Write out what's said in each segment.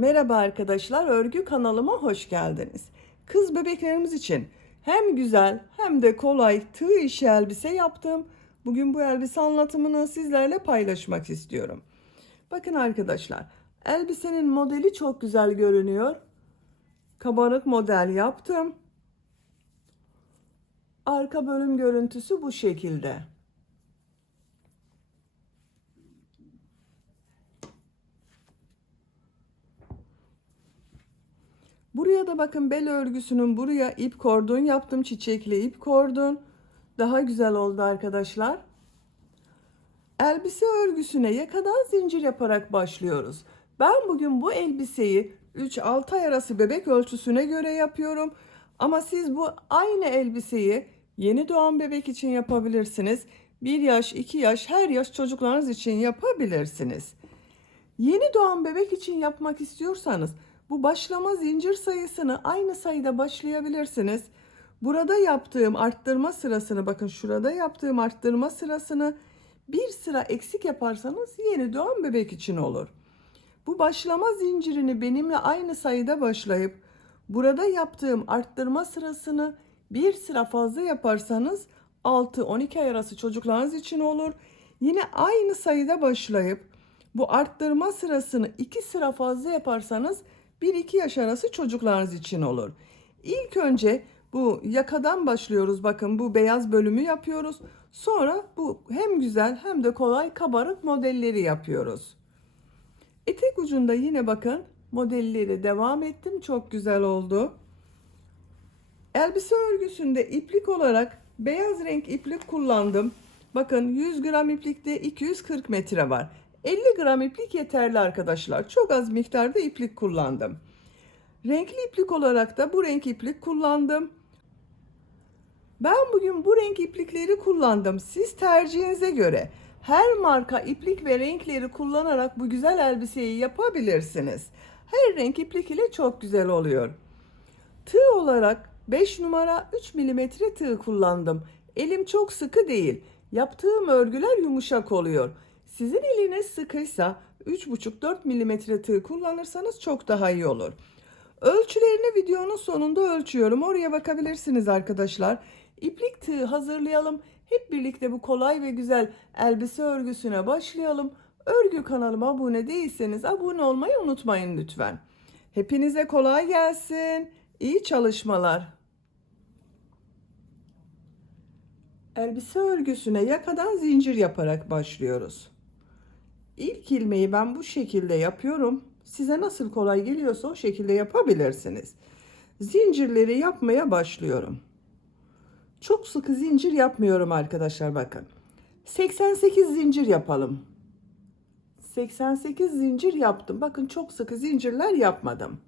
Merhaba arkadaşlar, örgü kanalıma hoş geldiniz. Kız bebeklerimiz için hem güzel hem de kolay tığ işi elbise yaptım. Bugün bu elbise anlatımını sizlerle paylaşmak istiyorum. Bakın arkadaşlar, elbisenin modeli çok güzel görünüyor. Kabarık model yaptım. Arka bölüm görüntüsü bu şekilde. Buraya da bakın, bel örgüsünün buraya ip kordon yaptım. Çiçekli ip kordon. Daha güzel oldu arkadaşlar. Elbise örgüsüne yakadan zincir yaparak başlıyoruz. Ben bugün bu elbiseyi 3-6 ay arası bebek ölçüsüne göre yapıyorum. Ama siz bu aynı elbiseyi yeni doğan bebek için yapabilirsiniz. 1 yaş, 2 yaş, her yaş çocuklarınız için yapabilirsiniz. Yeni doğan bebek için yapmak istiyorsanız bu başlama zincir sayısını aynı sayıda başlayabilirsiniz. Burada yaptığım arttırma sırasını, bakın şurada yaptığım arttırma sırasını bir sıra eksik yaparsanız yeni doğan bebek için olur. Bu başlama zincirini benimle aynı sayıda başlayıp burada yaptığım arttırma sırasını bir sıra fazla yaparsanız 6-12 ay arası çocuklarınız için olur. Yine aynı sayıda başlayıp bu arttırma sırasını 2 sıra fazla yaparsanız 1-2 yaş arası çocuklarınız için olur. İlk önce bu yakadan başlıyoruz. Bakın, bu beyaz bölümü yapıyoruz. Sonra bu hem güzel hem de kolay kabarık modelleri yapıyoruz. Etek ucunda yine bakın modelleri devam ettim. Çok güzel oldu. Elbise örgüsünde iplik olarak beyaz renk iplik kullandım. Bakın, 100 gram iplikte 240 metre var. 50 gram iplik yeterli arkadaşlar. Çok az miktarda iplik kullandım. Renkli iplik olarak da bu renk iplik kullandım. Ben bugün bu renk iplikleri kullandım. Siz tercihinize göre her marka iplik ve renkleri kullanarak bu güzel elbiseyi yapabilirsiniz. Her renk iplik ile çok güzel oluyor. Tığ olarak 5 numara 3 milimetre tığ kullandım. Elim çok sıkı değil. Yaptığım örgüler yumuşak oluyor. Sizin eliniz sıkıysa 3,5-4 milimetre tığ kullanırsanız çok daha iyi olur. Ölçülerini videonun sonunda ölçüyorum. Oraya bakabilirsiniz arkadaşlar. İplik tığ hazırlayalım. Hep birlikte bu kolay ve güzel elbise örgüsüne başlayalım. Örgü kanalıma abone değilseniz abone olmayı unutmayın lütfen. Hepinize kolay gelsin. İyi çalışmalar. Elbise örgüsüne yakadan zincir yaparak başlıyoruz. İlk ilmeği ben bu şekilde yapıyorum. Size nasıl kolay geliyorsa o şekilde yapabilirsiniz. Zincirleri yapmaya başlıyorum. Çok sıkı zincir yapmıyorum arkadaşlar, bakın. 88 zincir yapalım. 88 zincir yaptım. Bakın, çok sıkı zincirler yapmadım.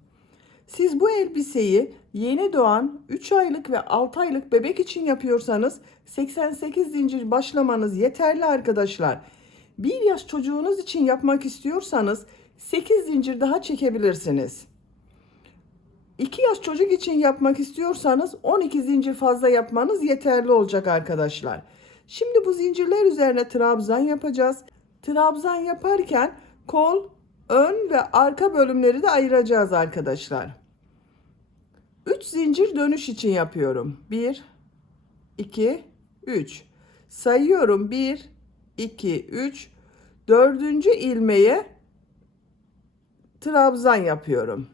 Siz bu elbiseyi yeni doğan 3 aylık ve 6 aylık bebek için yapıyorsanız 88 zincir başlamanız yeterli arkadaşlar. 1 yaş çocuğunuz için yapmak istiyorsanız 8 zincir daha çekebilirsiniz. 2 yaş çocuk için yapmak istiyorsanız 12 zincir fazla yapmanız yeterli olacak arkadaşlar. Şimdi bu zincirler üzerine trabzan yapacağız. Trabzan yaparken kol, ön ve arka bölümleri de ayıracağız arkadaşlar. 3 zincir dönüş için yapıyorum. 1, 2, 3. Sayıyorum. 1, 2, 3. Dördüncü ilmeğe trabzan yapıyorum.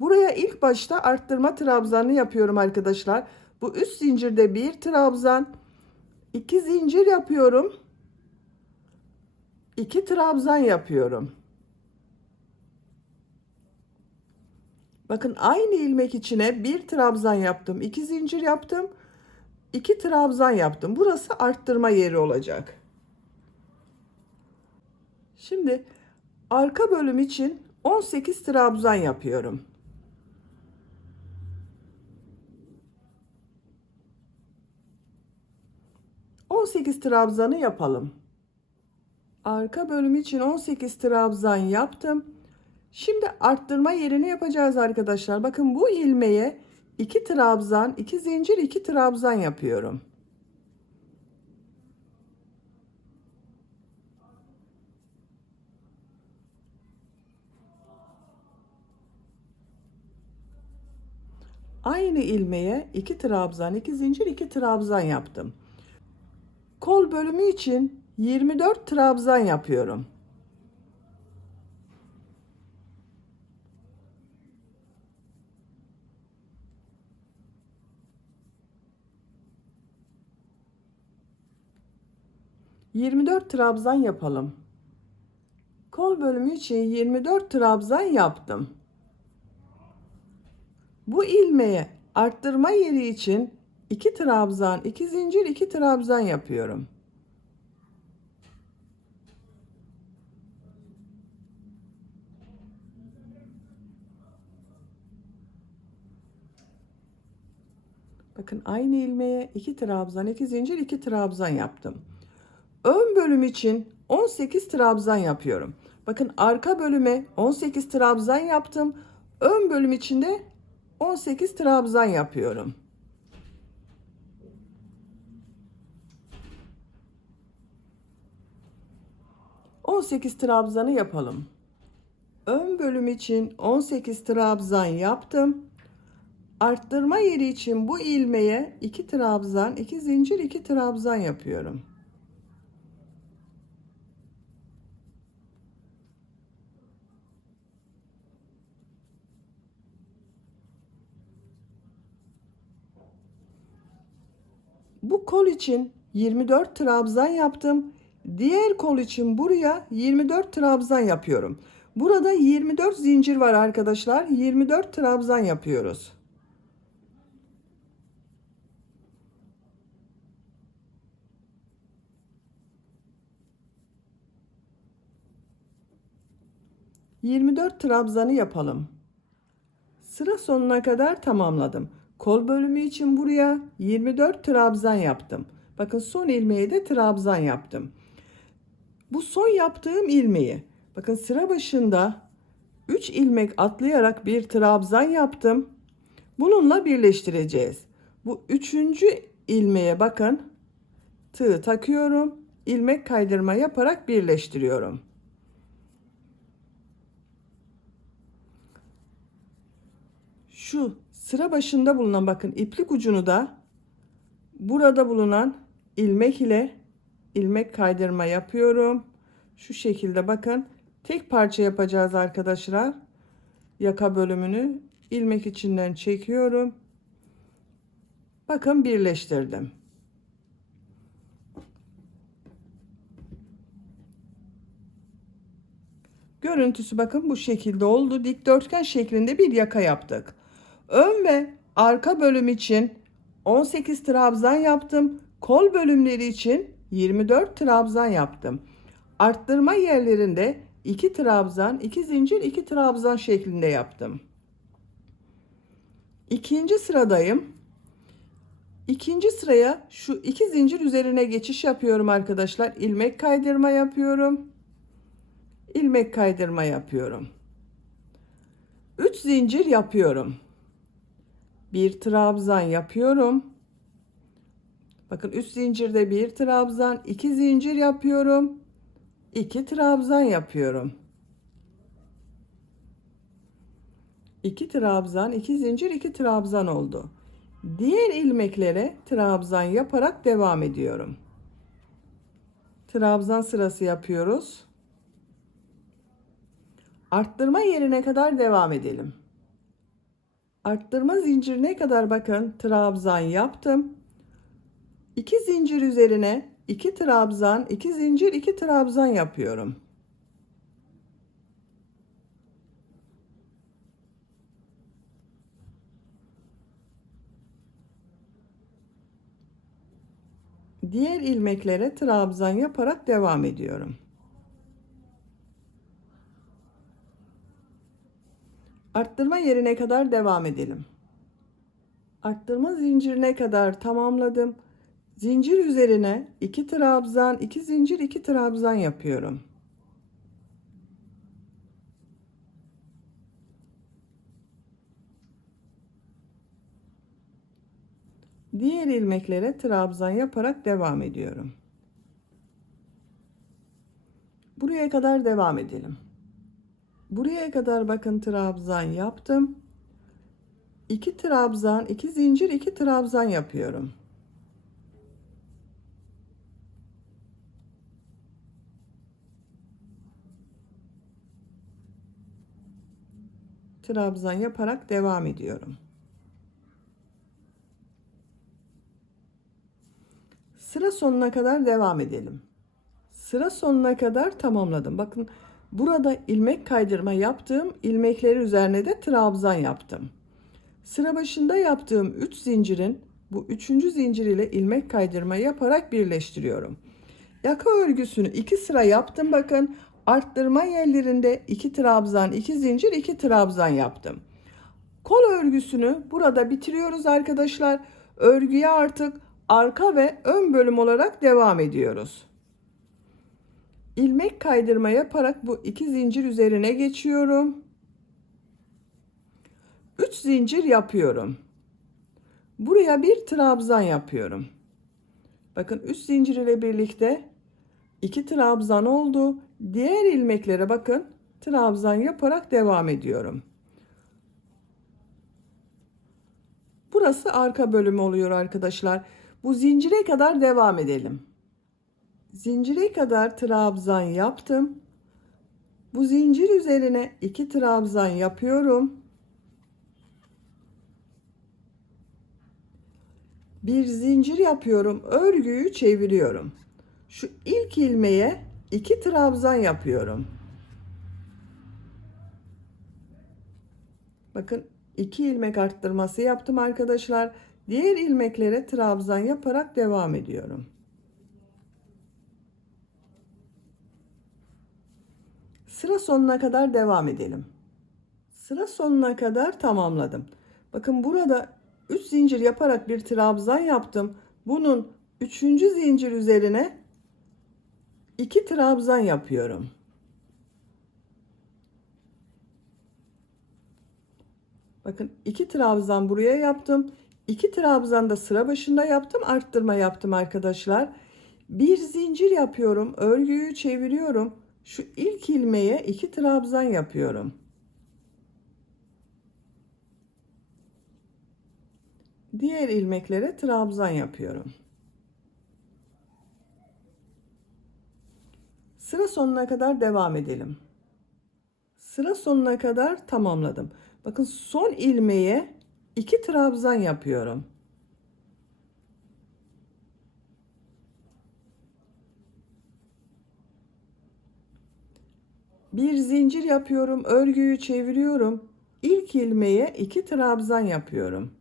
Buraya ilk başta arttırma trabzanı yapıyorum arkadaşlar. Bu üst zincirde bir trabzan, 2 zincir yapıyorum. 2 trabzan yapıyorum. Bakın, aynı ilmek içine bir trabzan yaptım, 2 zincir yaptım, 2 trabzan yaptım. Burası arttırma yeri olacak. Şimdi arka bölüm için 18 trabzan yapıyorum. 18 trabzanı yapalım. Arka bölüm için 18 trabzan yaptım. Şimdi arttırma yerini yapacağız arkadaşlar. Bakın, bu ilmeğe 2 trabzan, 2 zincir, 2 trabzan yapıyorum. Aynı ilmeğe 2 trabzan, 2 zincir, 2 trabzan yaptım. Kol bölümü için 24 trabzan yapıyorum. ...24 trabzan yapalım. Kol bölümü için 24 trabzan yaptım. Bu ilmeğe arttırma yeri için 2 trabzan, 2 zincir, 2 trabzan yapıyorum. Bakın aynı ilmeğe 2 trabzan, 2 zincir, 2 trabzan yaptım. Ön bölüm için 18 trabzan yapıyorum. Bakın arka bölüme 18 trabzan yaptım. Ön bölüm için de 18 trabzan yapıyorum. ...18 trabzanı yapalım. Ön bölüm için 18 trabzan yaptım. Arttırma yeri için bu ilmeğe 2 trabzan, 2 zincir, 2 trabzan yapıyorum. Bu kol için 24 trabzan yaptım. Diğer kol için buraya 24 trabzan yapıyorum. Burada 24 zincir var arkadaşlar. 24 trabzan yapıyoruz. ...24 trabzanı yapalım. Sıra sonuna kadar tamamladım. Kol bölümü için buraya 24 trabzan yaptım. Bakın son ilmeğe de trabzan yaptım. Bu son yaptığım ilmeği, bakın sıra başında 3 ilmek atlayarak bir trabzan yaptım. Bununla birleştireceğiz. Bu üçüncü ilmeğe bakın, tığ takıyorum, ilmek kaydırma yaparak birleştiriyorum. Şu sıra başında bulunan bakın iplik ucunu da burada bulunan ilmek ile ilmek kaydırma yapıyorum. Şu şekilde bakın, tek parça yapacağız arkadaşlar. Yaka bölümünü ilmek içinden çekiyorum. Bakın birleştirdim. Görüntüsü bakın bu şekilde oldu. Dikdörtgen şeklinde bir yaka yaptık. Ön ve arka bölüm için 18 trabzan yaptım. Kol bölümleri için 24 trabzan yaptım. Arttırma yerlerinde 2 trabzan, 2 zincir, 2 trabzan şeklinde yaptım. İkinci sıradayım. İkinci sıraya şu 2 zincir üzerine geçiş yapıyorum arkadaşlar. İlmek kaydırma yapıyorum. İlmek kaydırma yapıyorum. 3 zincir yapıyorum. Bir trabzan yapıyorum. Bakın 3 zincirde bir trabzan, 2 zincir yapıyorum. 2 trabzan yapıyorum. 2 trabzan, 2 zincir, 2 trabzan oldu. Diğer ilmeklere trabzan yaparak devam ediyorum. Trabzan sırası yapıyoruz. Arttırma yerine kadar devam edelim. Arttırma zincirine kadar bakın trabzan yaptım. 2 zincir üzerine 2 trabzan, 2 zincir, 2 trabzan yapıyorum. Diğer ilmeklere trabzan yaparak devam ediyorum. Arttırma yerine kadar devam edelim. Arttırma zincirine kadar tamamladım. Zincir üzerine 2 trabzan, 2 zincir, 2 trabzan yapıyorum. Diğer ilmeklere trabzan yaparak devam ediyorum. Buraya kadar devam edelim. Buraya kadar bakın trabzan yaptım. 2 trabzan, 2 zincir, 2 trabzan yapıyorum. Trabzan yaparak devam ediyorum. Sıra sonuna kadar devam edelim. Sıra sonuna kadar tamamladım. Bakın burada ilmek kaydırma yaptım. İlmekleri üzerine de trabzan yaptım. Sıra başında yaptığım 3 zincirin bu 3. zincir ile ilmek kaydırma yaparak birleştiriyorum. Yaka örgüsünü 2 sıra yaptım. Bakın arttırma yerlerinde 2 trabzan, 2 zincir, 2 trabzan yaptım. Kol örgüsünü burada bitiriyoruz arkadaşlar. Örgüye artık arka ve ön bölüm olarak devam ediyoruz. İlmek kaydırma yaparak bu 2 zincir üzerine geçiyorum. 3 zincir yapıyorum. Buraya bir trabzan yapıyorum. Bakın 3 zincir ile birlikte 2 trabzan oldu. Diğer ilmeklere bakın trabzan yaparak devam ediyorum. Burası arka bölümü oluyor arkadaşlar. Bu zincire kadar devam edelim. Zincire kadar trabzan yaptım. Bu zincir üzerine 2 trabzan yapıyorum. Bir zincir yapıyorum. Örgüyü çeviriyorum. Şu ilk ilmeğe 2 trabzan yapıyorum. Bakın 2 ilmek arttırması yaptım arkadaşlar. Diğer ilmeklere trabzan yaparak devam ediyorum. Sıra sonuna kadar devam edelim. Sıra sonuna kadar tamamladım. Bakın burada 3 zincir yaparak bir trabzan yaptım. Bunun 3. zincir üzerine 2 trabzan yapıyorum. Bakın 2 trabzan buraya yaptım. 2 trabzan da sıra başında yaptım. Arttırma yaptım arkadaşlar. Bir zincir yapıyorum. Örgüyü çeviriyorum. Şu ilk ilmeğe 2 trabzan yapıyorum. Diğer ilmeklere trabzan yapıyorum. Sıra sonuna kadar devam edelim. Sıra sonuna kadar tamamladım. Bakın son ilmeğe 2 trabzan yapıyorum. Bir zincir yapıyorum, örgüyü çeviriyorum. İlk ilmeğe 2 trabzan yapıyorum.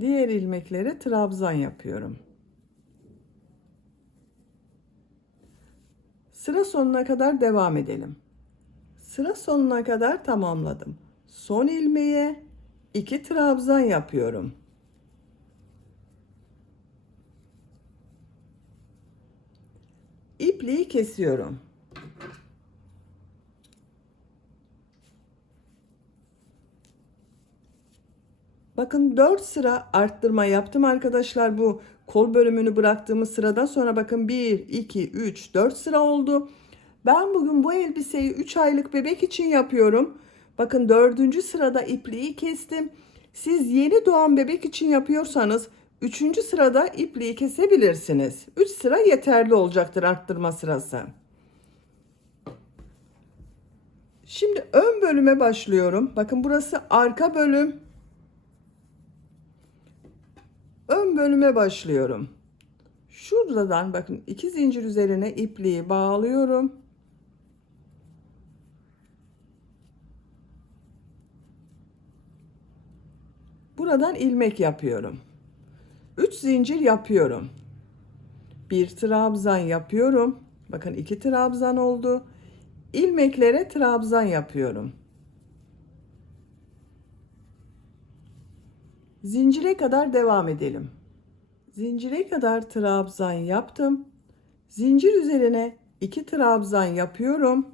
Diğer ilmeklere trabzan yapıyorum. Sıra sonuna kadar devam edelim. Sıra sonuna kadar tamamladım. Son ilmeğe 2 trabzan yapıyorum. İpliği kesiyorum. Bakın 4 sıra arttırma yaptım arkadaşlar. Bu kol bölümünü bıraktığımız sıradan sonra bakın 1, 2, 3, 4 sıra oldu. Ben bugün bu elbiseyi 3 aylık bebek için yapıyorum. Bakın 4. sırada ipliği kestim. Siz yeni doğan bebek için yapıyorsanız 3. sırada ipliği kesebilirsiniz. 3 sıra yeterli olacaktır arttırma sırası. Şimdi ön bölüme başlıyorum. Bakın burası arka bölüm. Ön bölüme başlıyorum. Şuradan bakın 2 zincir üzerine ipliği bağlıyorum. Buradan ilmek yapıyorum. 3 zincir yapıyorum. Bir trabzan yapıyorum. Bakın 2 trabzan oldu. İlmeklere trabzan yapıyorum. Zincire kadar devam edelim. Zincire kadar trabzan yaptım. Zincir üzerine 2 trabzan yapıyorum.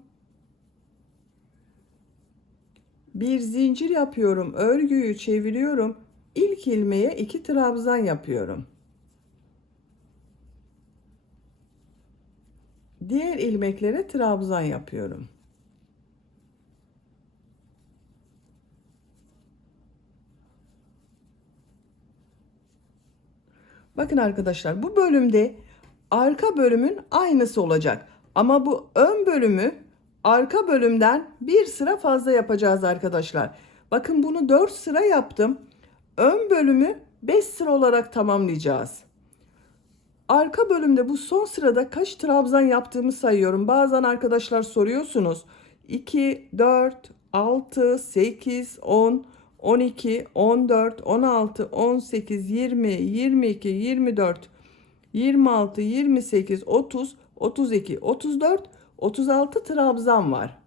Bir zincir yapıyorum. Örgüyü çeviriyorum. İlk ilmeğe 2 trabzan yapıyorum. Diğer ilmeklere trabzan yapıyorum. Bakın arkadaşlar, bu bölümde arka bölümün aynısı olacak. Ama bu ön bölümü arka bölümden bir sıra fazla yapacağız arkadaşlar. Bakın bunu 4 sıra yaptım. Ön bölümü 5 sıra olarak tamamlayacağız. Arka bölümde bu son sırada kaç trabzan yaptığımı sayıyorum. Bazen arkadaşlar soruyorsunuz. 2, 4, 6, 8, 10, 12, 14, 16, 18, 20, 22, 24, 26, 28, 30, 32, 34, 36 trabzan var.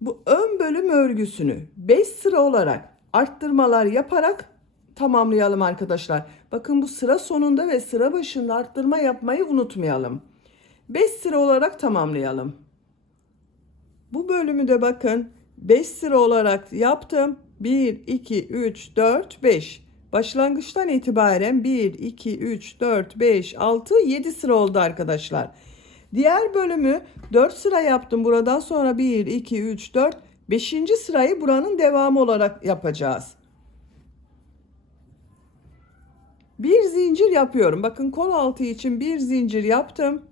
Bu ön bölüm örgüsünü 5 sıra olarak arttırmalar yaparak tamamlayalım arkadaşlar. Bakın bu sıra sonunda ve sıra başında arttırma yapmayı unutmayalım. 5 sıra olarak tamamlayalım. Bu bölümü de bakın 5 sıra olarak yaptım. 1, 2, 3, 4, 5. Başlangıçtan itibaren 1, 2, 3, 4, 5, 6, 7 sıra oldu arkadaşlar. Diğer bölümü 4 sıra yaptım. Buradan sonra 1, 2, 3, 4, 5. sırayı buranın devamı olarak yapacağız. Bir zincir yapıyorum. Bakın kol altı için bir zincir yaptım.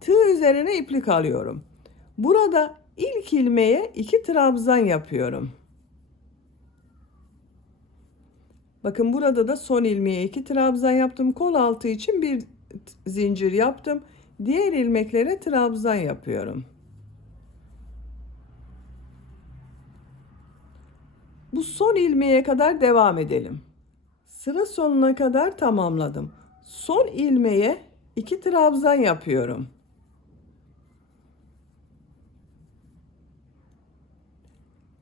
Tığ üzerine iplik alıyorum. Burada ilk ilmeğe 2 trabzan yapıyorum. Bakın burada da son ilmeğe 2 trabzan yaptım. Kol altı için bir zincir yaptım. Diğer ilmeklere trabzan yapıyorum. Bu son ilmeğe kadar devam edelim. Sıra sonuna kadar tamamladım. Son ilmeğe 2 trabzan yapıyorum.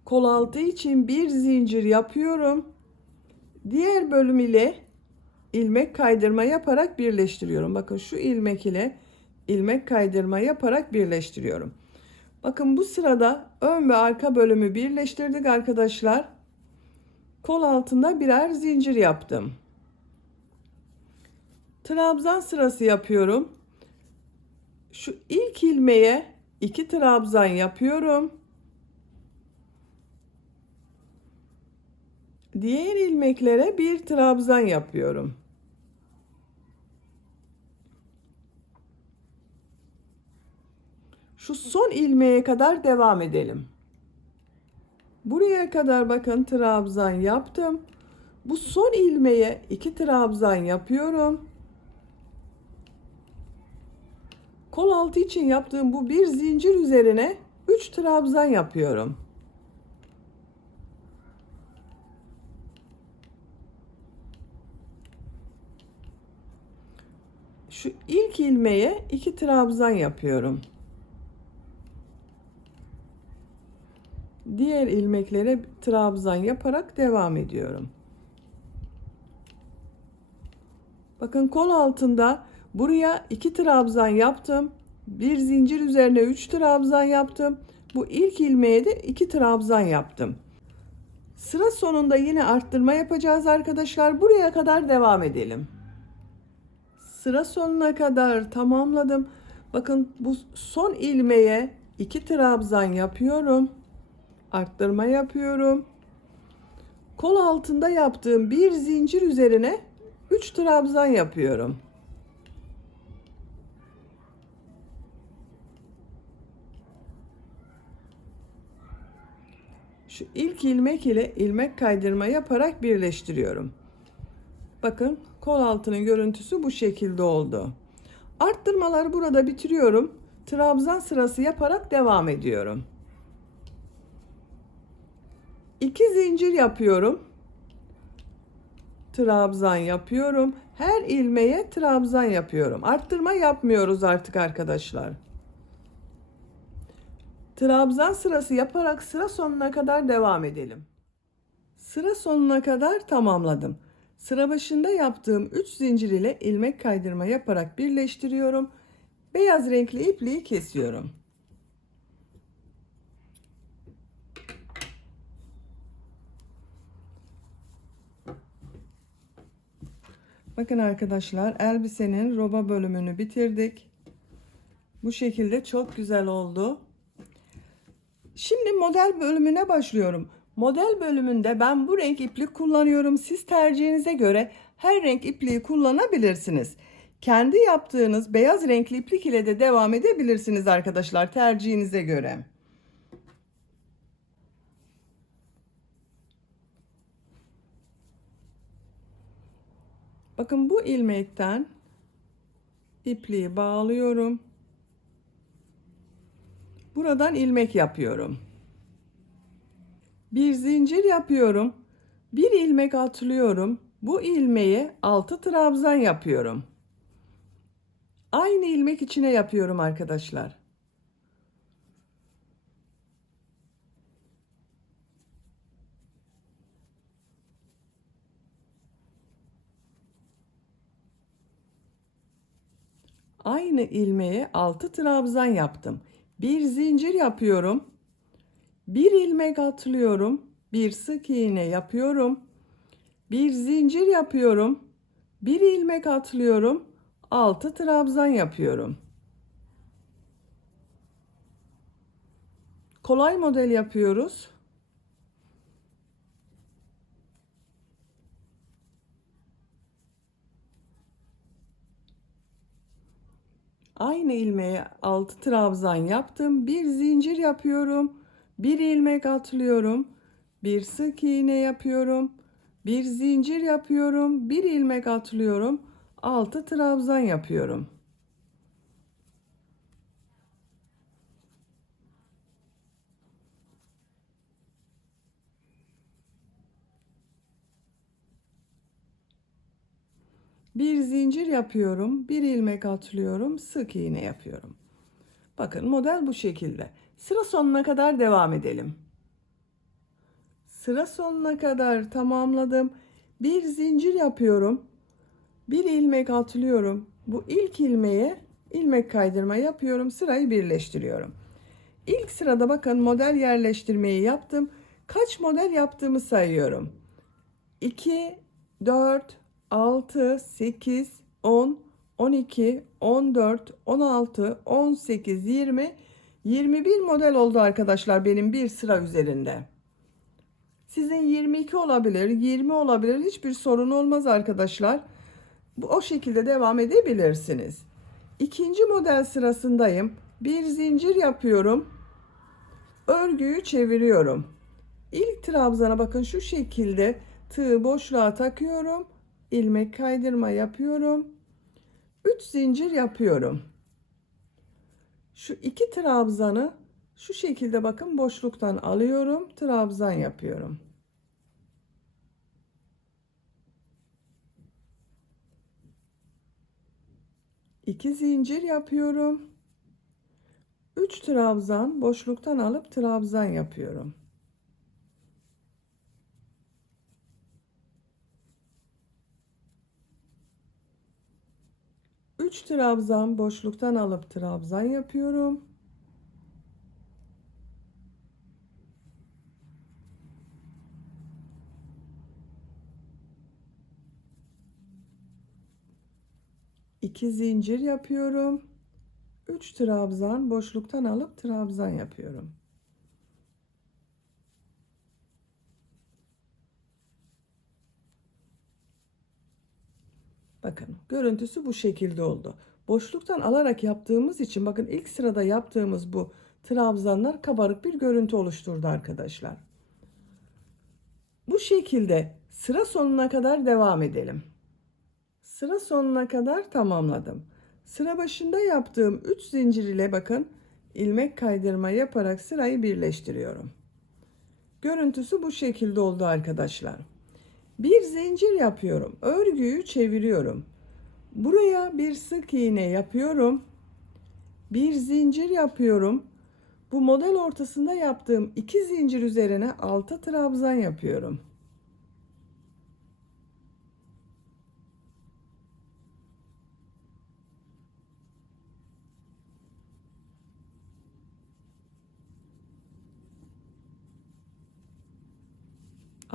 Kol altı için bir zincir yapıyorum. Diğer bölüm ile ilmek kaydırma yaparak birleştiriyorum. Bakın şu ilmek ile ilmek kaydırma yaparak birleştiriyorum. Bakın bu sırada ön ve arka bölümü birleştirdik arkadaşlar. Kol altında birer zincir yaptım. Trabzan sırası yapıyorum. Şu ilk ilmeğe 2 trabzan yapıyorum. Diğer ilmeklere bir trabzan yapıyorum. Şu son ilmeğe kadar devam edelim. Buraya kadar bakın trabzan yaptım. Bu son ilmeğe 2 trabzan yapıyorum. Kol altı için yaptığım bu bir zincir üzerine 3 trabzan yapıyorum. Şu ilk ilmeğe 2 trabzan yapıyorum. Diğer ilmeklere trabzan yaparak devam ediyorum. Bakın kol altında buraya 2 trabzan yaptım. Bir zincir üzerine 3 trabzan yaptım. Bu ilk ilmeğe de 2 trabzan yaptım. Sıra sonunda yine arttırma yapacağız arkadaşlar. Buraya kadar devam edelim. Sıra sonuna kadar tamamladım. Bakın bu son ilmeğe 2 trabzan yapıyorum. Arttırma yapıyorum. Kol altında yaptığım bir zincir üzerine 3 trabzan yapıyorum. Şu ilk ilmek ile ilmek kaydırma yaparak birleştiriyorum. Bakın kol altının görüntüsü bu şekilde oldu. Arttırmaları burada bitiriyorum. Trabzan sırası yaparak devam ediyorum. 2 zincir yapıyorum. Trabzan yapıyorum. Her ilmeğe trabzan yapıyorum. Arttırma yapmıyoruz artık arkadaşlar. Trabzan sırası yaparak sıra sonuna kadar devam edelim. Sıra sonuna kadar tamamladım. Sıra başında yaptığım 3 zincir ile ilmek kaydırma yaparak birleştiriyorum. Beyaz renkli ipliği kesiyorum. Bakın arkadaşlar, elbisenin roba bölümünü bitirdik. Bu şekilde çok güzel oldu. Şimdi model bölümüne başlıyorum. Model bölümünde ben bu renk iplik kullanıyorum. Siz tercihinize göre her renk ipliği kullanabilirsiniz. Kendi yaptığınız beyaz renkli iplik ile de devam edebilirsiniz arkadaşlar, tercihinize göre. Bakın bu ilmekten ipliği bağlıyorum. Buradan ilmek yapıyorum. Bir zincir yapıyorum. Bir ilmek atlıyorum. Bu ilmeğe 6 trabzan yapıyorum. Aynı ilmek içine yapıyorum arkadaşlar. Aynı ilmeğe 6 trabzan yaptım. Bir zincir yapıyorum. Bir ilmek atlıyorum. Bir sık iğne yapıyorum. Bir zincir yapıyorum. Bir ilmek atlıyorum. 6 trabzan yapıyorum. Kolay model yapıyoruz. Aynı ilmeğe 6 trabzan yaptım. Bir zincir yapıyorum. Bir ilmek atlıyorum. Bir sık iğne yapıyorum. Bir zincir yapıyorum. Bir ilmek atlıyorum. 6 trabzan yapıyorum. Bir zincir yapıyorum. Bir ilmek atlıyorum. Sık iğne yapıyorum. Bakın model bu şekilde. Sıra sonuna kadar devam edelim. Sıra sonuna kadar tamamladım. Bir zincir yapıyorum. Bir ilmek atlıyorum. Bu ilk ilmeğe ilmek kaydırma yapıyorum. Sırayı birleştiriyorum. İlk sırada bakın model yerleştirmeyi yaptım. Kaç model yaptığımı sayıyorum. 2, 4, 6, 8, 10, 12, 14, 16, 18, 20, 21 model oldu arkadaşlar benim bir sıra üzerinde. Sizin 22 olabilir, 20 olabilir. Hiçbir sorun olmaz arkadaşlar. O şekilde devam edebilirsiniz. İkinci model sırasındayım. Bir zincir yapıyorum. Örgüyü çeviriyorum. İlk trabzana bakın şu şekilde tığı boşluğa takıyorum. İlmek kaydırma yapıyorum. 3 zincir yapıyorum. Şu iki trabzanı şu şekilde bakın boşluktan alıyorum. Trabzan yapıyorum. 2 zincir yapıyorum. 3 trabzan boşluktan alıp trabzan yapıyorum. Üç trabzan boşluktan alıp trabzan yapıyorum. İki zincir yapıyorum. 3 trabzan boşluktan alıp trabzan yapıyorum. Bakın görüntüsü bu şekilde oldu. Boşluktan alarak yaptığımız için bakın ilk sırada yaptığımız bu trabzanlar kabarık bir görüntü oluşturdu arkadaşlar. Bu şekilde sıra sonuna kadar devam edelim. Sıra sonuna kadar tamamladım. Sıra başında yaptığım 3 zincir ile bakın ilmek kaydırma yaparak sırayı birleştiriyorum. Görüntüsü bu şekilde oldu arkadaşlar. Bir zincir yapıyorum. Örgüyü çeviriyorum. Buraya bir sık iğne yapıyorum. Bir zincir yapıyorum. Bu model ortasında yaptığım 2 zincir üzerine 6 trabzan yapıyorum.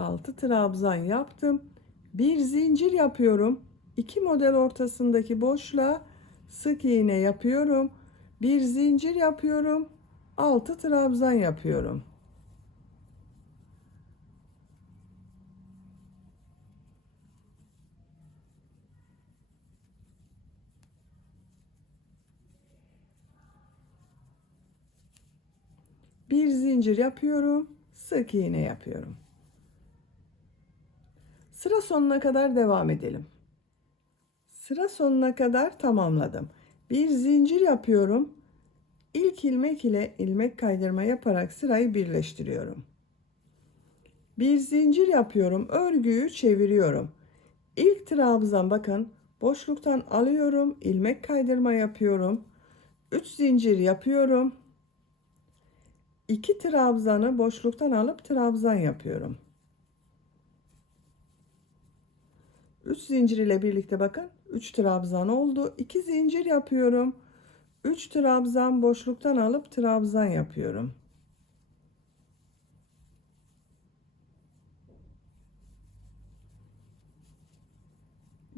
Altı trabzan yaptım. Bir zincir yapıyorum. 2 model ortasındaki boşluğa sık iğne yapıyorum. Bir zincir yapıyorum. 6 trabzan yapıyorum. Bir zincir yapıyorum. Sık iğne yapıyorum. Sıra sonuna kadar devam edelim. Sıra sonuna kadar tamamladım. Bir zincir yapıyorum. İlk ilmek ile ilmek kaydırma yaparak sırayı birleştiriyorum. Bir zincir yapıyorum. Örgüyü çeviriyorum. İlk trabzan bakın boşluktan alıyorum. İlmek kaydırma yapıyorum. 3 zincir yapıyorum. 2 trabzanı boşluktan alıp trabzan yapıyorum. 3 zincir ile birlikte bakın 3 trabzan oldu. 2 zincir yapıyorum. 3 trabzan boşluktan alıp trabzan yapıyorum.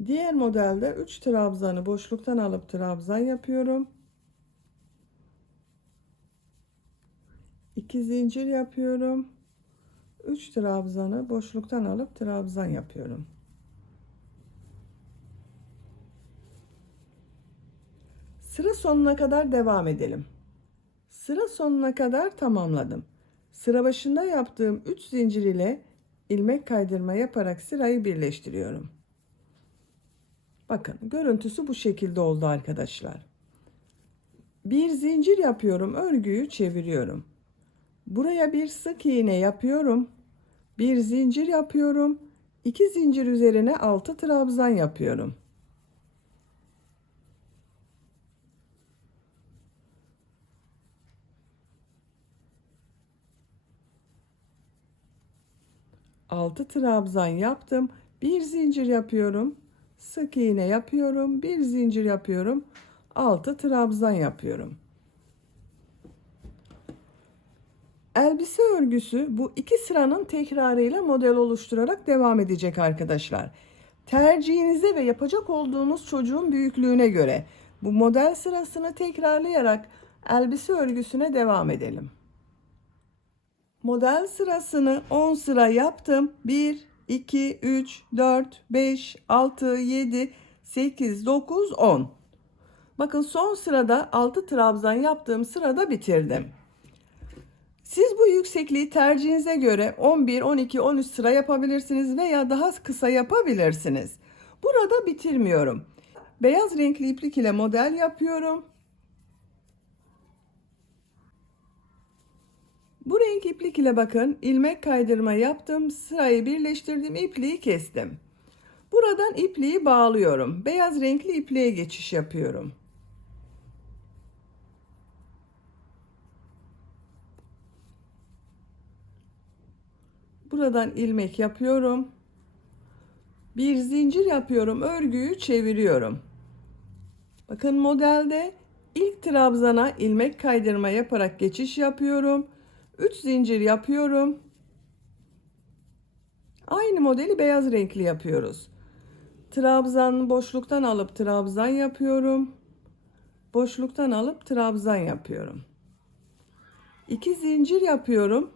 Diğer modelde 3 trabzanı boşluktan alıp trabzan yapıyorum. 2 zincir yapıyorum. 3 trabzanı boşluktan alıp trabzan yapıyorum. Sıra sonuna kadar devam edelim. Sıra sonuna kadar tamamladım. Sıra başında yaptığım 3 zincir ile ilmek kaydırma yaparak sırayı birleştiriyorum. Bakın görüntüsü bu şekilde oldu arkadaşlar. Bir zincir yapıyorum, örgüyü çeviriyorum. Buraya bir sık iğne yapıyorum. Bir zincir yapıyorum. 2 zincir üzerine 6 trabzan yapıyorum. Altı trabzan yaptım. Bir zincir yapıyorum. Sık iğne yapıyorum. Bir zincir yapıyorum. 6 trabzan yapıyorum. Elbise örgüsü bu iki sıranın tekrarıyla model oluşturarak devam edecek arkadaşlar. Tercihinize ve yapacak olduğunuz çocuğun büyüklüğüne göre bu model sırasını tekrarlayarak elbise örgüsüne devam edelim. Model sırasını 10 sıra yaptım. 1, 2, 3, 4, 5, 6, 7, 8, 9, 10. Bakın son sırada 6 trabzan yaptığım sırada bitirdim. Siz bu yüksekliği tercihinize göre 11, 12, 13 sıra yapabilirsiniz veya daha kısa yapabilirsiniz. Burada bitirmiyorum. Beyaz renkli iplik ile model yapıyorum. Bu renk iplik ile bakın ilmek kaydırma yaptım. Sırayı birleştirdim, ipliği kestim. Buradan ipliği bağlıyorum. Beyaz renkli ipliğe geçiş yapıyorum. Buradan ilmek yapıyorum. Bir zincir yapıyorum. Örgüyü çeviriyorum. Bakın modelde ilk trabzana ilmek kaydırma yaparak geçiş yapıyorum. 3 zincir yapıyorum. Aynı modeli beyaz renkli yapıyoruz. Trabzan boşluktan alıp trabzan yapıyorum. Boşluktan alıp trabzan yapıyorum. 2 zincir yapıyorum.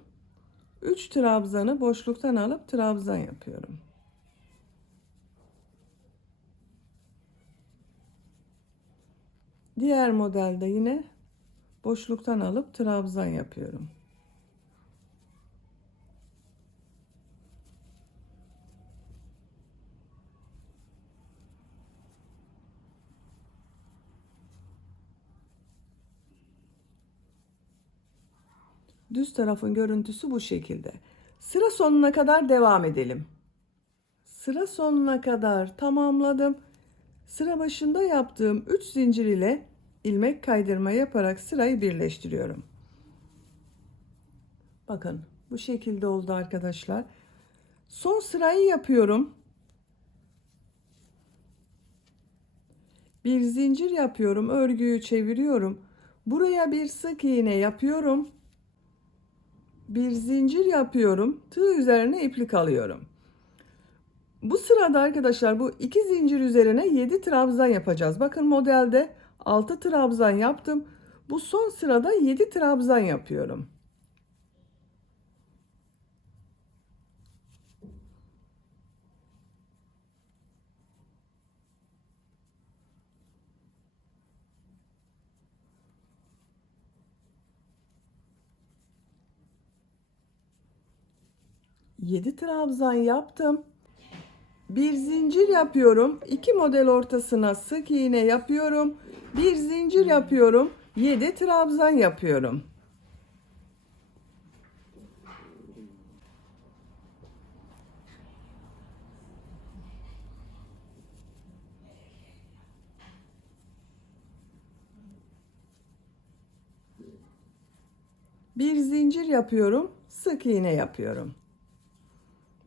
3 trabzanı boşluktan alıp trabzan yapıyorum. Diğer modelde yine boşluktan alıp trabzan yapıyorum. Düz tarafın görüntüsü bu şekilde. Sıra sonuna kadar devam edelim. Sıra sonuna kadar tamamladım. Sıra başında yaptığım 3 zincir ile ilmek kaydırma yaparak sırayı birleştiriyorum. Bakın bu şekilde oldu arkadaşlar. Son sırayı yapıyorum. Bir zincir yapıyorum, örgüyü çeviriyorum. Buraya bir sık iğne yapıyorum. Bir zincir yapıyorum. Tığ üzerine iplik alıyorum. Bu sırada arkadaşlar bu iki zincir üzerine 7 trabzan yapacağız. Bakın modelde 6 trabzan yaptım. Bu son sırada 7 trabzan yapıyorum. Yedi trabzan yaptım. Bir zincir yapıyorum. 2 model ortasına sık iğne yapıyorum. Bir zincir yapıyorum. 7 trabzan yapıyorum. Bir zincir yapıyorum. Sık iğne yapıyorum.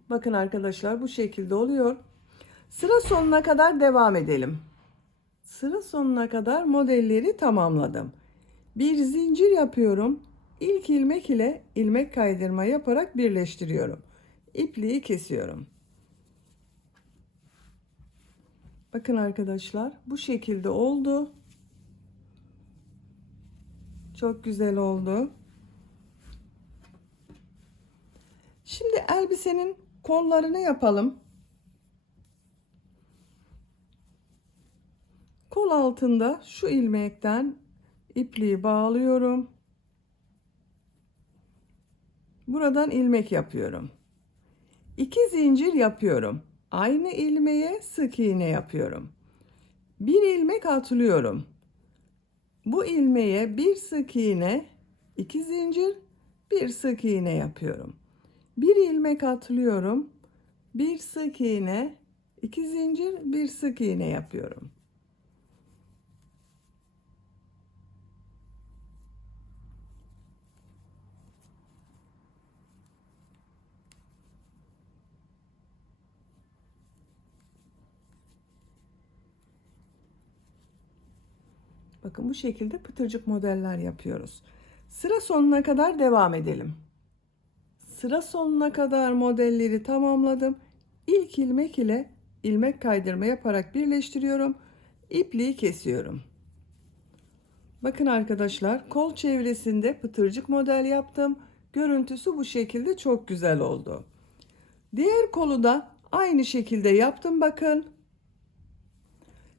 Bakın arkadaşlar, bu şekilde oluyor. Sıra sonuna kadar devam edelim. Sıra sonuna kadar modelleri tamamladım. Bir zincir yapıyorum. İlk ilmek ile ilmek kaydırma yaparak birleştiriyorum. İpliği kesiyorum. Bakın arkadaşlar, bu şekilde oldu. Çok güzel oldu. Şimdi elbisenin kollarını yapalım. Kol altında şu ilmekten ipliği bağlıyorum. Buradan ilmek yapıyorum. 2 zincir yapıyorum. Aynı ilmeğe sık iğne yapıyorum. Bir ilmek atlıyorum. Bu ilmeğe bir sık iğne, 2 zincir, bir sık iğne yapıyorum. Bir ilmek atlıyorum. Bir sık iğne, 2 zincir, bir sık iğne yapıyorum. Bakın bu şekilde pıtırcık modeller yapıyoruz. Sıra sonuna kadar devam edelim. Sıra sonuna kadar modelleri tamamladım. İlk ilmek ile ilmek kaydırma yaparak birleştiriyorum. İpliği kesiyorum. Bakın arkadaşlar, kol çevresinde pıtırcık model yaptım. Görüntüsü bu şekilde çok güzel oldu. Diğer kolu da aynı şekilde yaptım bakın.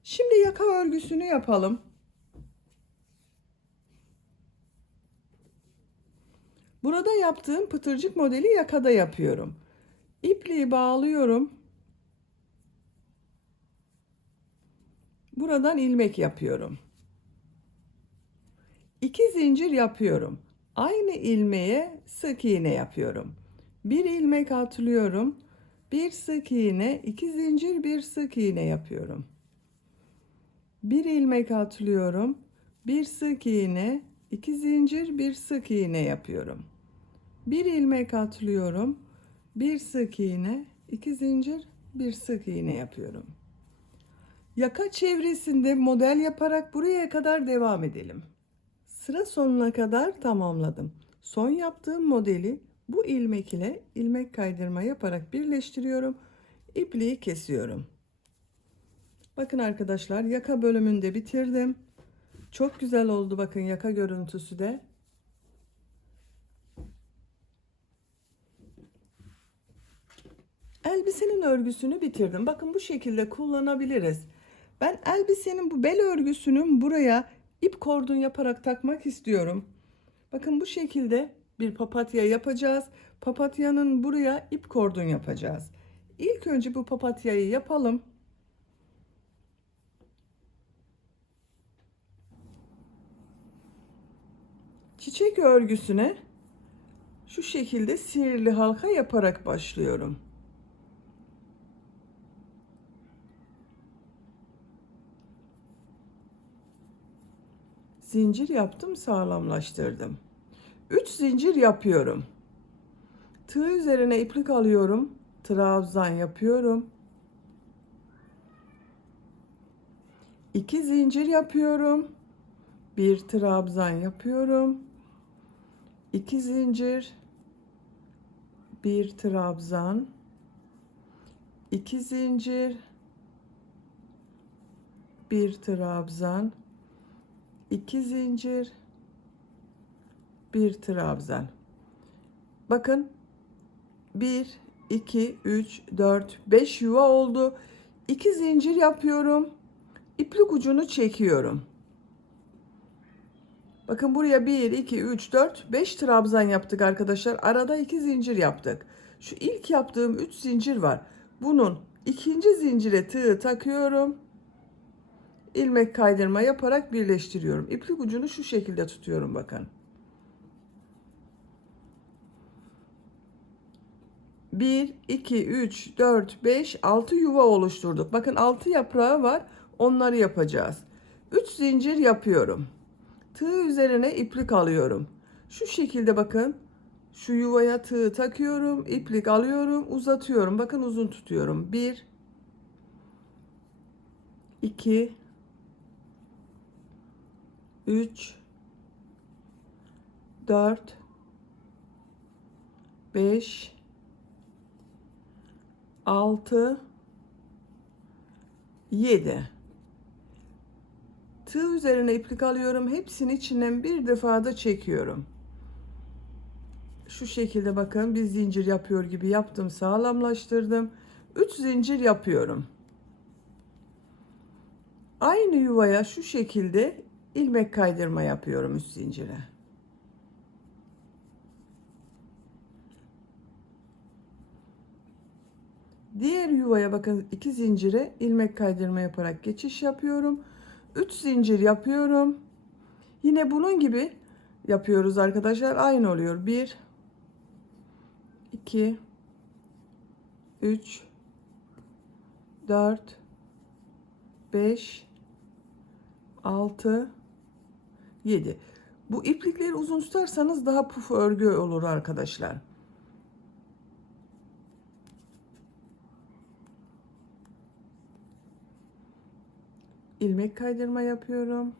Şimdi yaka örgüsünü yapalım. Burada yaptığım pıtırcık modeli yakada yapıyorum. İpliği bağlıyorum. Buradan ilmek yapıyorum. 2 zincir yapıyorum. Aynı ilmeğe sık iğne yapıyorum. Bir ilmek atlıyorum. Bir sık iğne, 2 zincir, bir sık iğne yapıyorum. Bir ilmek atlıyorum. Bir sık iğne, 2 zincir, bir sık iğne yapıyorum. Bir ilmek atlıyorum. Bir sık iğne, 2 zincir, bir sık iğne yapıyorum. Yaka çevresinde model yaparak buraya kadar devam edelim. Sıra sonuna kadar tamamladım. Son yaptığım modeli bu ilmek ile ilmek kaydırma yaparak birleştiriyorum. İpliği kesiyorum. Bakın arkadaşlar, yaka bölümünde bitirdim. Çok güzel oldu, bakın yaka görüntüsü de. Elbisenin örgüsünü bitirdim. Bakın bu şekilde kullanabiliriz. Ben elbisenin bu bel örgüsünün buraya ip kordon yaparak takmak istiyorum. Bakın bu şekilde bir papatya yapacağız. Papatyanın buraya ip kordon yapacağız. İlk önce bu papatyayı yapalım. Çiçek örgüsüne şu şekilde sihirli halka yaparak başlıyorum. Zincir yaptım, sağlamlaştırdım. 3 zincir yapıyorum. Tığ üzerine iplik alıyorum. Trabzan yapıyorum. 2 zincir yapıyorum. Bir trabzan yapıyorum. 2 zincir, bir trabzan, 2 zincir, bir trabzan, 2 zincir, bir trabzan. Bakın 1, 2, 3, 4, 5 yuva oldu. 2 zincir yapıyorum. İplik ucunu çekiyorum. Bakın buraya 1, 2, 3, 4, 5 trabzan yaptık arkadaşlar. Arada 2 zincir yaptık. Şu ilk yaptığım 3 zincir var. Bunun ikinci zincire tığ takıyorum. İlmek kaydırma yaparak birleştiriyorum. İplik ucunu şu şekilde tutuyorum bakın. 1, 2, 3, 4, 5, 6 yuva oluşturduk. Bakın 6 yaprağı var. Onları yapacağız. 3 zincir yapıyorum. Tığ üzerine iplik alıyorum. Şu şekilde bakın. Şu yuvaya tığ takıyorum. İplik alıyorum. Uzatıyorum. Bakın uzun tutuyorum. 1, 2, 3, 4, 5, 6, 7. Tığ üzerine iplik alıyorum. Hepsini içinden bir defa da çekiyorum. Şu şekilde bakın bir zincir yapıyor gibi yaptım. Sağlamlaştırdım. 3 zincir yapıyorum. Aynı yuvaya şu şekilde ilmek kaydırma yapıyorum 3 zincire. Diğer yuvaya bakın 2 zincire ilmek kaydırma yaparak geçiş yapıyorum. 3 zincir yapıyorum. Yine bunun gibi yapıyoruz arkadaşlar. Aynı oluyor. 1, 2, 3, 4, 5, 6, 7. Bu iplikleri uzun tutarsanız daha puf örgü olur arkadaşlar. İlmek kaydırma yapıyorum.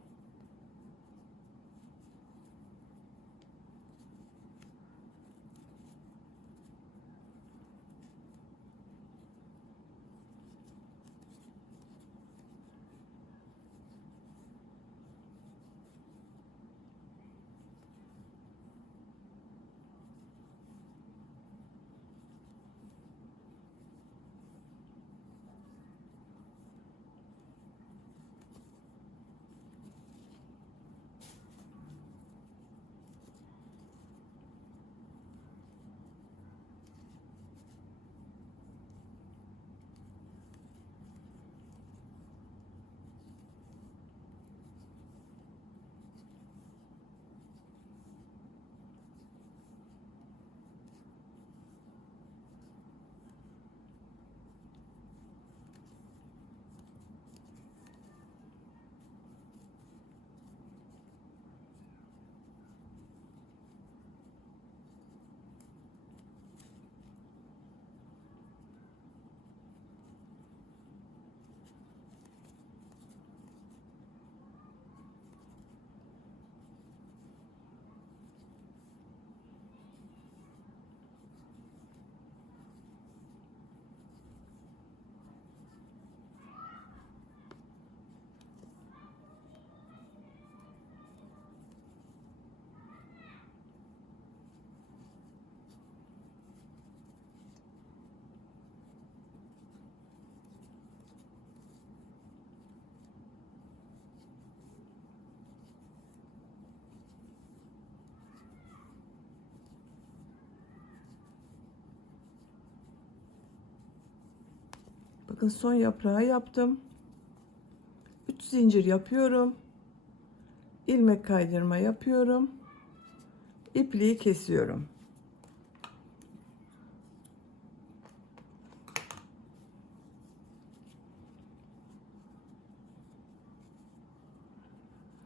Bakın son yaprağı yaptım. 3 zincir yapıyorum. İlmek kaydırma yapıyorum. İpliği kesiyorum.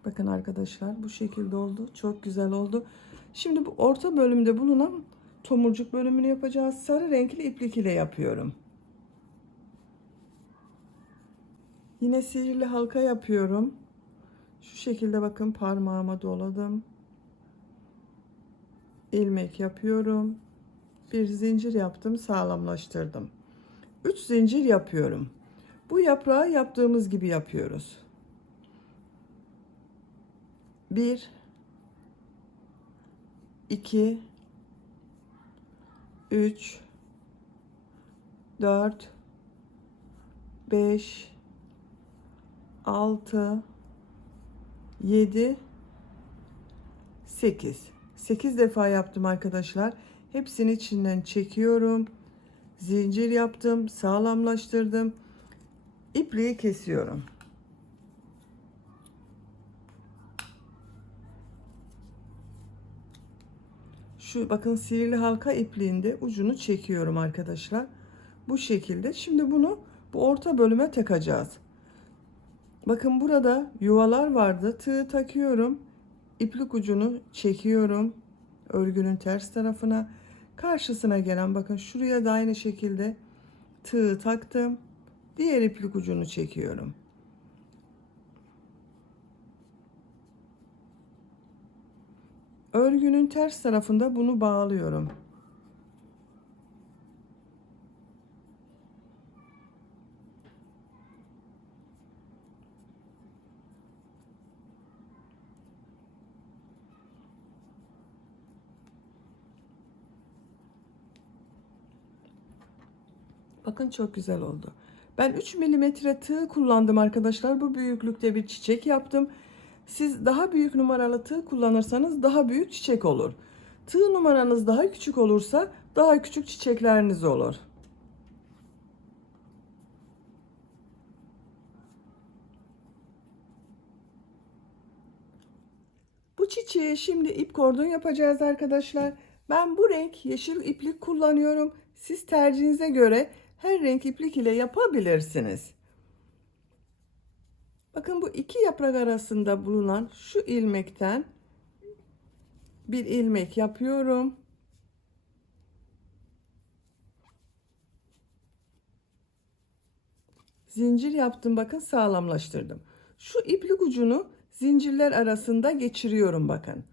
Bakın arkadaşlar bu şekilde oldu. Çok güzel oldu. Şimdi bu orta bölümde bulunan tomurcuk bölümünü yapacağız. Sarı renkli iplik ile yapıyorum. Yine sihirli halka yapıyorum. Şu şekilde bakın parmağıma doladım. İlmek yapıyorum. Bir zincir yaptım, sağlamlaştırdım. 3 zincir yapıyorum. Bu yaprağı yaptığımız gibi yapıyoruz. 1, 2, 3, 4, 5, 6, 7, 8. 8 defa yaptım arkadaşlar. Hepsini içinden çekiyorum. Zincir yaptım, sağlamlaştırdım. İpliği kesiyorum. Şu bakın sihirli halka ipliğinde ucunu çekiyorum arkadaşlar. Bu şekilde. Şimdi bunu bu orta bölüme takacağız. Bakın burada yuvalar vardı. Tığ takıyorum. İplik ucunu çekiyorum. Örgünün ters tarafına. Karşısına gelen bakın şuraya da aynı şekilde tığ taktım. Diğer iplik ucunu çekiyorum. Örgünün ters tarafında bunu bağlıyorum. Bakın çok güzel oldu. Ben 3 milimetre tığ kullandım arkadaşlar. Bu büyüklükte bir çiçek yaptım. Siz daha büyük numaralı tığ kullanırsanız daha büyük çiçek olur. Tığ numaranız daha küçük olursa daha küçük çiçekleriniz olur. Bu çiçeğe şimdi ip kordon yapacağız arkadaşlar. Ben bu renk yeşil iplik kullanıyorum. Siz tercihinize göre her renk iplik ile yapabilirsiniz. Bakın bu iki yaprak arasında bulunan şu ilmekten bir ilmek yapıyorum. Zincir yaptım, bakın sağlamlaştırdım. Şu iplik ucunu zincirler arasında geçiriyorum bakın.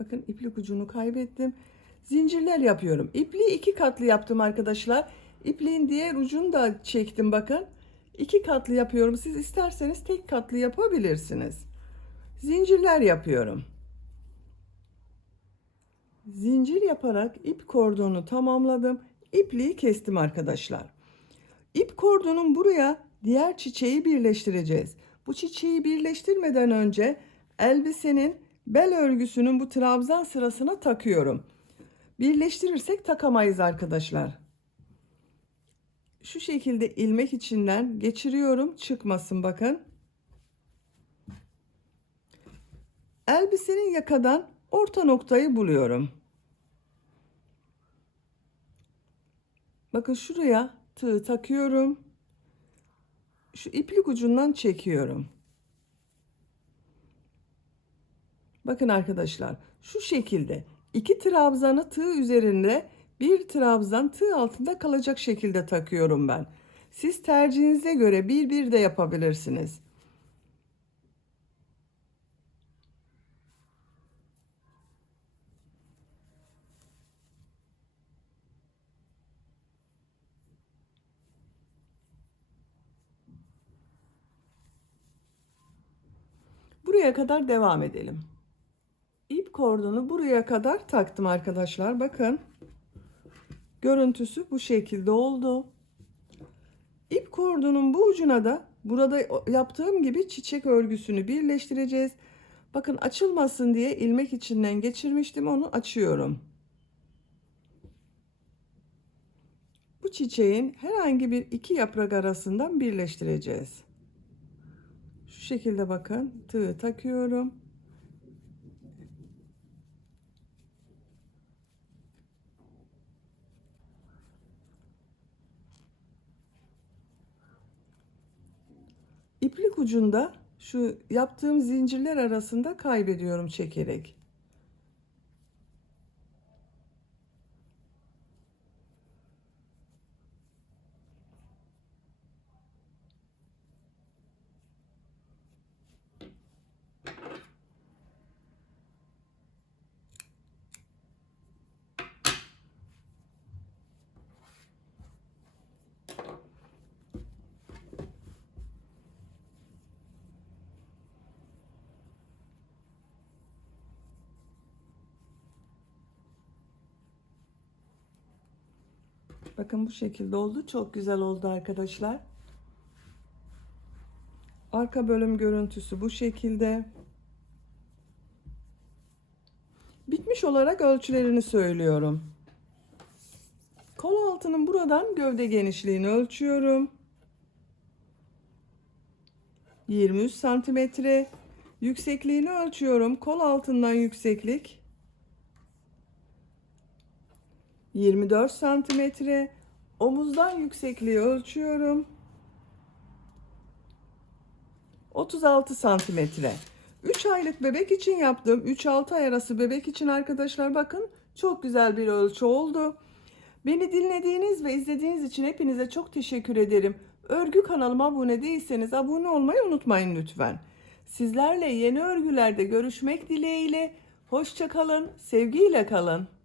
Bakın iplik ucunu kaybettim. Zincirler yapıyorum. İpliği iki katlı yaptım arkadaşlar. İpliğin diğer ucunu da çektim bakın. İki katlı yapıyorum. Siz isterseniz tek katlı yapabilirsiniz. Zincirler yapıyorum. Zincir yaparak ip kordonu tamamladım. İpliği kestim arkadaşlar. İp kordonun buraya diğer çiçeği birleştireceğiz. Bu çiçeği birleştirmeden önce elbisenin bel örgüsünün bu trabzan sırasına takıyorum. Birleştirirsek takamayız arkadaşlar. Şu şekilde ilmek içinden geçiriyorum, çıkmasın bakın. Elbisenin yakadan orta noktayı buluyorum. Bakın şuraya tığ takıyorum. Şu iplik ucundan çekiyorum. Bakın arkadaşlar şu şekilde iki trabzanı tığ üzerinde bir trabzan tığ altında kalacak şekilde takıyorum ben. Siz tercihinize göre bir bir de yapabilirsiniz. Buraya kadar devam edelim. İp kordonu buraya kadar taktım arkadaşlar. Bakın. Görüntüsü bu şekilde oldu. İp kordonun bu ucuna da burada yaptığım gibi çiçek örgüsünü birleştireceğiz. Bakın açılmasın diye ilmek içinden geçirmiştim. Onu açıyorum. Bu çiçeğin herhangi bir iki yaprak arasından birleştireceğiz. Şu şekilde bakın tığ takıyorum. İplik ucunda şu yaptığım zincirler arasında kaybediyorum çekerek. Bakın bu şekilde oldu. Çok güzel oldu arkadaşlar. Arka bölüm görüntüsü bu şekilde. Bitmiş olarak ölçülerini söylüyorum. Kol altının buradan gövde genişliğini ölçüyorum. 23 santimetre. Yüksekliğini ölçüyorum. Kol altından yükseklik 24 santimetre. Omuzdan yüksekliği ölçüyorum. 36 santimetre. 3 aylık bebek için yaptım. 3-6 ay arası bebek için arkadaşlar bakın çok güzel bir ölçü oldu. Beni dinlediğiniz ve izlediğiniz için hepinize çok teşekkür ederim. Örgü kanalıma abone değilseniz abone olmayı unutmayın lütfen. Sizlerle yeni örgülerde görüşmek dileğiyle. Hoşça kalın, sevgiyle kalın.